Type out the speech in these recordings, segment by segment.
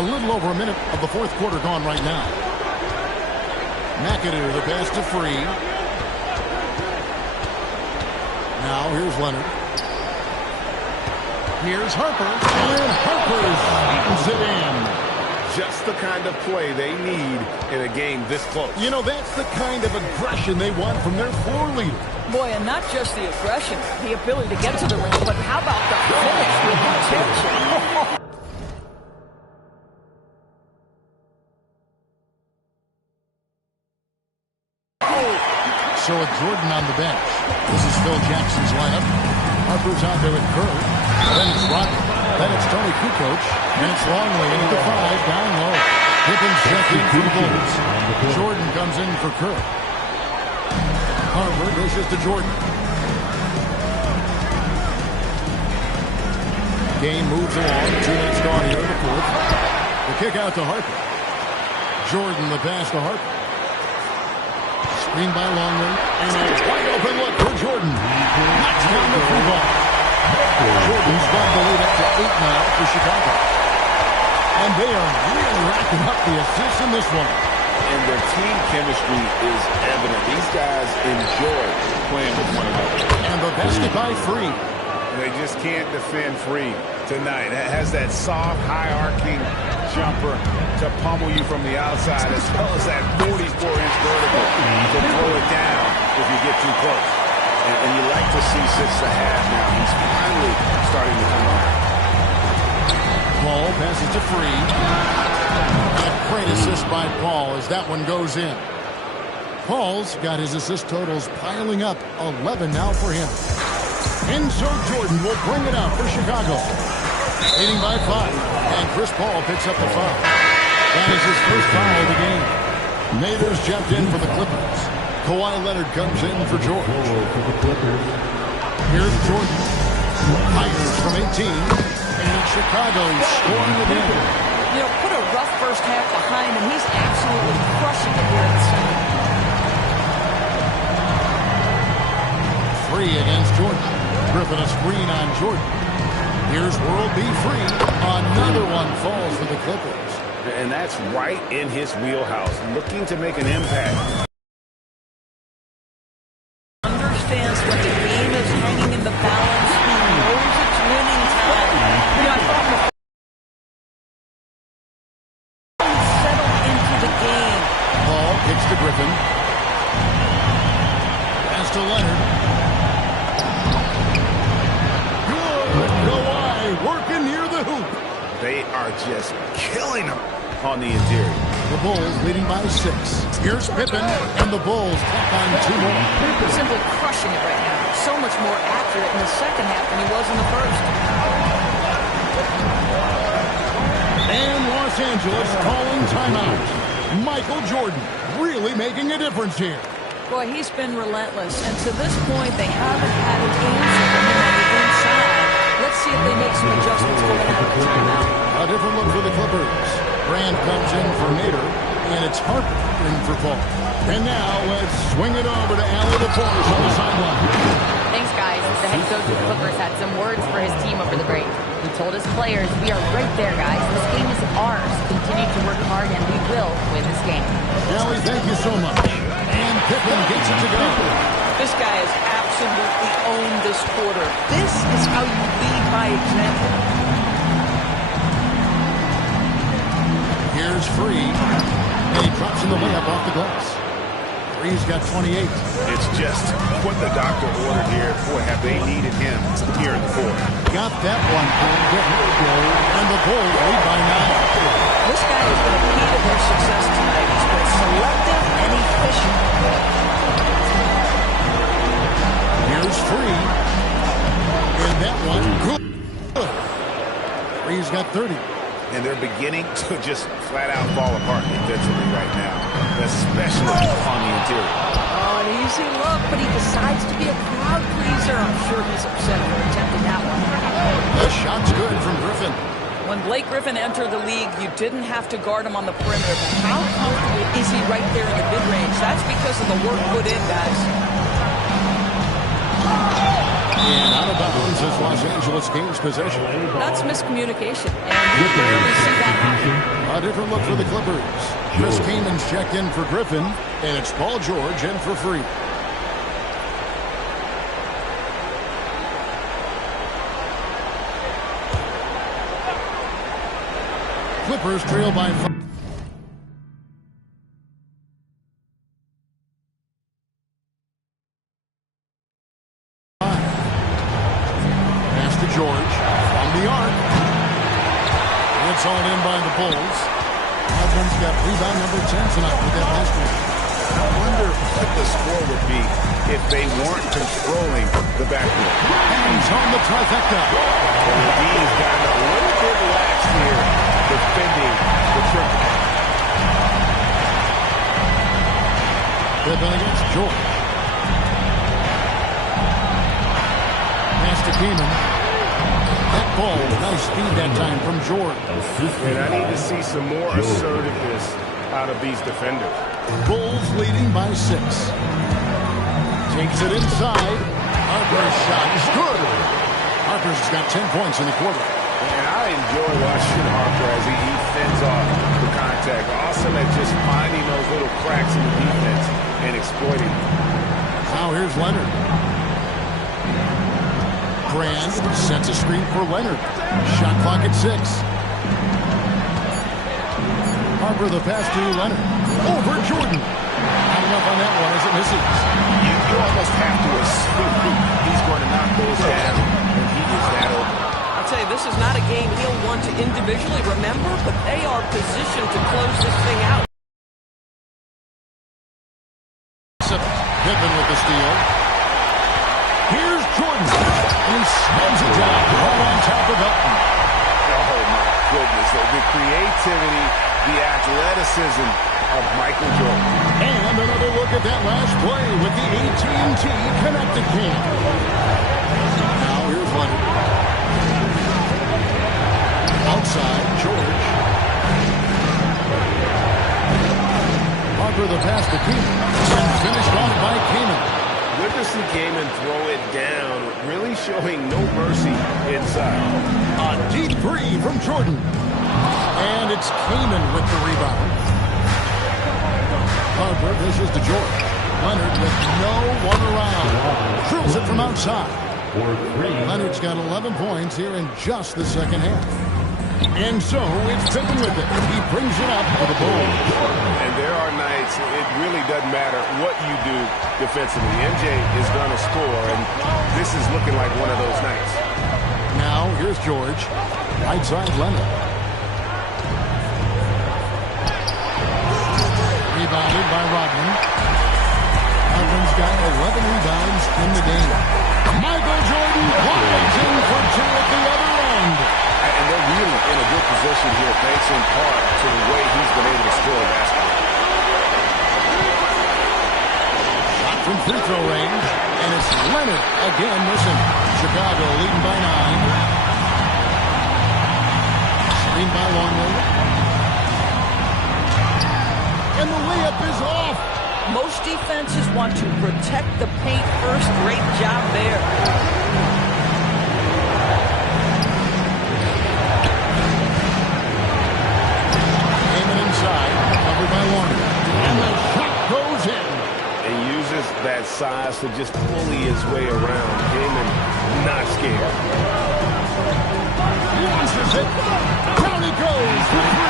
A little over a minute of the fourth quarter gone right now. McAdoo, the pass to Free. Now here's Leonard. Here's Harper. And Harper slams it in. Just the kind of play they need in a game this close. You know, that's the kind of aggression they want from their floor leader. Boy, and not just the aggression, the ability to get to the rim, but how about the finish with intention? So with Jordan on the bench, this is Phil Jackson's lineup. Harper's out there with Kerr. Then it's Rodman. Then it's Tony Kukoc. And it's Longley into the 5, down low. Pippin's checked in for the Bulls. Jordan comes in for Kerr. Harper dishes to Jordan. Game moves along. 2 minutes gone here in the fourth. The kick out to Harper. Jordan the pass to Harper. Screen by Longley. And a wide open look for Jordan. Knocks down the free ball. Jordan's got the lead up to 8 now for Chicago. And they are really racking up the assists in this one. And their team chemistry is evident. These guys enjoy playing with one another. And the basket by Free. They just can't defend Free tonight. It has that soft, high-arcing jumper to pummel you from the outside, as well as that 44-inch vertical to throw it down if you get too close. And you like to see 6.5 now. He's finally starting to come on. Paul passes to Free. A great assist by Paul as that one goes in. Paul's got his assist totals piling up, 11 now for him. And so Jordan will bring it out for Chicago. Leading by 5. And Chris Paul picks up the foul. That is his first foul of the game. Nader's checked in for the Clippers. Kawhi Leonard comes in for George. Here's Jordan. Fires from 18. And Chicago scoring again. You know, put a rough first half behind him. He's absolutely crushing it here in the center. Free against Jordan. Griffin a screen on Jordan. Here's World B. Free. Another one falls for the Clippers. And that's right in his wheelhouse, looking to make an impact. Understands when the game is hanging in the balance. He knows it's winning time. You know, I thought settle into the game. Paul kicks to Griffin. Pass to Leonard. Good. Kawhi working near the hoop. They are just killing them on the interior. The Bulls leading by 6. Here's Pippen, and the Bulls tack on 2 more. Simply crushing it right now. So much more accurate in the second half than he was in the first. And Los Angeles calling timeout. Michael Jordan really making a difference here. Boy, he's been relentless, and to this point, they haven't had an answer from him on the inside. Let's see if they make some adjustments going out of the timeout. A different look for the Clippers. Brand comes in for Nader, and it's Harper in for Paul. And now let's swing it over to Allie LaForce on the sideline. Thanks, guys. The head coach of the Clippers had some words for his team over the break. He told his players, "We are right there, guys. This game is ours. Continue to work hard, and we will win this game." Allie, thank you so much. And Pippen gets it to go. This guy has absolutely owned this quarter. This is how you lead by example. Here's Free. And he drops in the layup off the glass. Free's got 28. It's just what the doctor ordered here. Boy, have they needed him here in the fourth. Got that one. And the Bulls lead by 9. This guy has been a key to their success tonight. He's been selective and efficient. Here's Free. And that one, good. Free's got 30. And they're beginning to just flat-out fall apart defensively right now, especially on the interior. Oh, an easy look, but he decides to be a crowd pleaser. I'm sure he's upset for attempting that one. The shot's good from Griffin. When Blake Griffin entered the league, you didn't have to guard him on the perimeter. But how comfortable is he right there in the mid-range? That's because of the work put in, guys. And out of bounds, a this Los Angeles game's possession. That's miscommunication, and you rarely see that happen. A different look for the Clippers. Chris Kamen's checked in for Griffin, and it's Paul George in for Free. Clippers trail by 5. Pass to George from the arc. It's all in by the Bulls. Edmonds got rebound number 10 tonight with that last one. I wonder what the score would be if they weren't controlling the backcourt. Hands on the trifecta. And D's got a little bit lax here defending the triple. Pippen against George. Pass to Kaman. That ball, nice speed that time from George. And I need to see some more assertiveness out of these defenders. Bulls leading by 6. Takes it inside. Harper's shot is good. Harper's got 10 points in the quarter. And I enjoy watching Harper as he fends off the contact. Awesome at just finding those little cracks in the defense and exploiting them. Now here's Leonard. Brand sets a screen for Leonard. Shot clock at 6. Harper the pass to Leonard. Over Jordan. Not enough on that one as it misses. You almost have to assume he's going to knock those down, and he is that open. I'll tell you, this is not a game he'll want to individually remember, but they are positioned to close this thing out. Pippen with the steal. Here's Jordan. And he slams it down right on top of Elton. Oh, my goodness. The creativity, the athleticism of Michael Jordan. And another look at that last play with the AT&T connected game. Now here's Leonard. Outside, George. Harper the pass to Kaman. And finished off by Kaman. Good to see Kaman throw it down, really showing no mercy inside. A deep three from Jordan. And it's Kaman with the rebound. Harper dishes to George. Leonard with no one around. Drills it from outside. Leonard's got 11 points here in just the second half. And so it's Pippen with it. He brings it up for the Bulls. And there are nights it really doesn't matter what you do defensively. MJ is going to score, and this is looking like one of those nights. Now here's George. Right side Leonard. Rebounded by Rodman. Rodman's got 11 rebounds in the game. Michael Jordan glides in for 2 at the other end. And they're really in a good position here, thanks in part to the way he's been able to score the basketball. Shot from free throw range, and it's Leonard again missing. Chicago leading by 9. Screen by Longley. And the layup is off. Most defenses want to protect the paint first. Great job there. Covered by Warner. And the shot goes in. And uses that size to just bully his way around. Kaman not scared. Launches it. Down he goes for 3.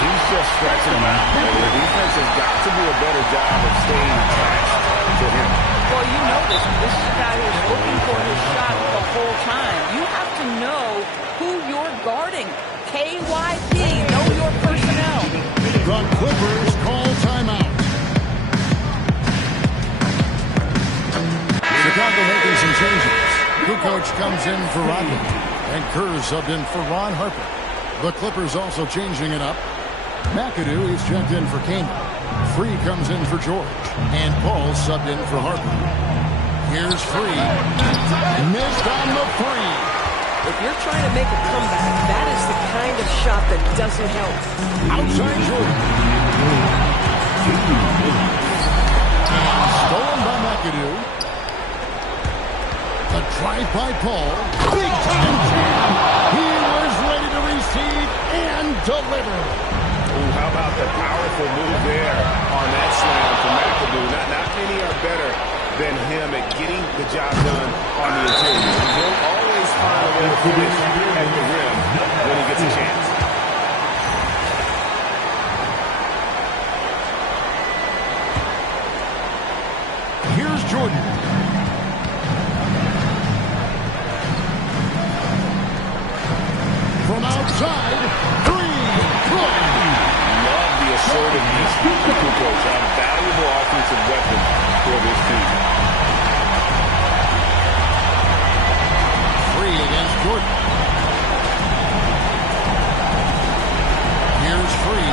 He's just stretching him out. And the defense has got to do a better job of staying attached to him. Well, you know this is a guy who's looking for his shot the whole time. You have to know who you're guarding. KYP, know your personnel. The Clippers call timeout. Chicago making some changes. Kukoc comes in for Rodman. And Kerr subbed in for Ron Harper. The Clippers also changing it up. McAdoo is checked in for Kaman. Free comes in for George. And Paul subbed in for Harper. Here's Free. Missed on the 3. If you're trying to make a comeback, that is the kind of shot that doesn't help. Outside Jordan. And stolen by McAdoo. The drive Drive by Paul. Big time jam. He was ready to receive and deliver. Ooh, how about the powerful move there on that slam from McAdoo? Not many are better than him at getting the job done on the interior. He'll always find a way to finish at the rim when he gets a chance. Here's Jordan. From outside, three, good. Love the assertiveness of the coach. A valuable offensive weapon for this team. Free against Jordan. Here's Free.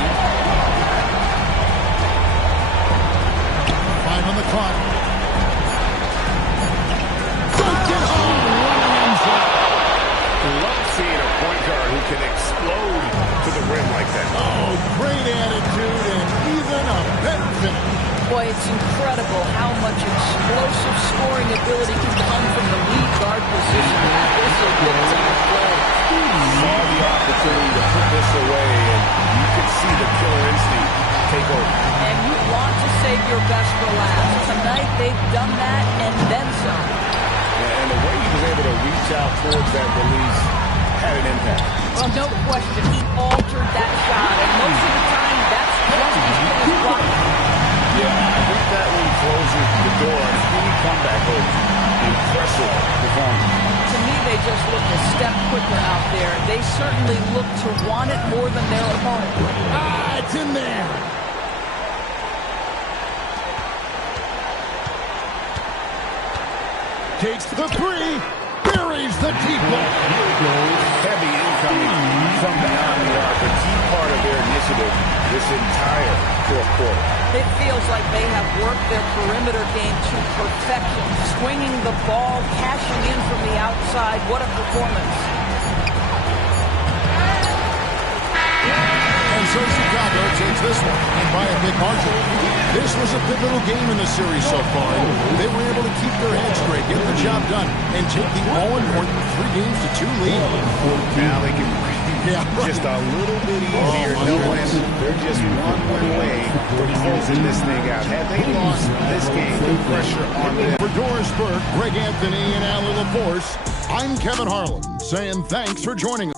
5 on the clock. Dunked it home. Running inside. Love seeing a point guard who can explode to the rim like that. Oh, great attitude and even a better finish. Boy, it's incredible how much explosive scoring ability can come from the lead guard position. This is a good team play. Saw the opportunity to put this away, and you can see the killer instinct take over. And you want to save your best for last. Tonight, they've done that and then some. And the way he was able to reach out towards that release had an impact. Well, no question, he altered that shot, and most of the time, that's just his block. Yeah, I think that one closes the door on any comeback hope. Impressive performance. To me, they just look a step quicker out there. They certainly look to want it more than their opponent. Ah, it's in there. Takes the three. Buries the deep ball. Heavy incoming from beyond the arc. A key part of their initiative this entire fourth quarter. It feels like they have worked their perimeter game to perfection. Swinging the ball, cashing in from the outside. What a performance. And so Chicago takes this one, and by a big margin. This was a pivotal game in the series so far. They were able to keep their heads straight, get the job done, and take the all-important 3-2 lead. Now they can just a little bit easier knowing they're just one win away from closing this thing out. Had they lost this game, the pressure on them. For Doris Burke, Greg Anthony, and Allie LaForce, I'm Kevin Harlan, saying thanks for joining us.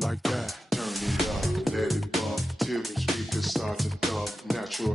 Like that, turn it up, let it buff till the speakers start to dub natural.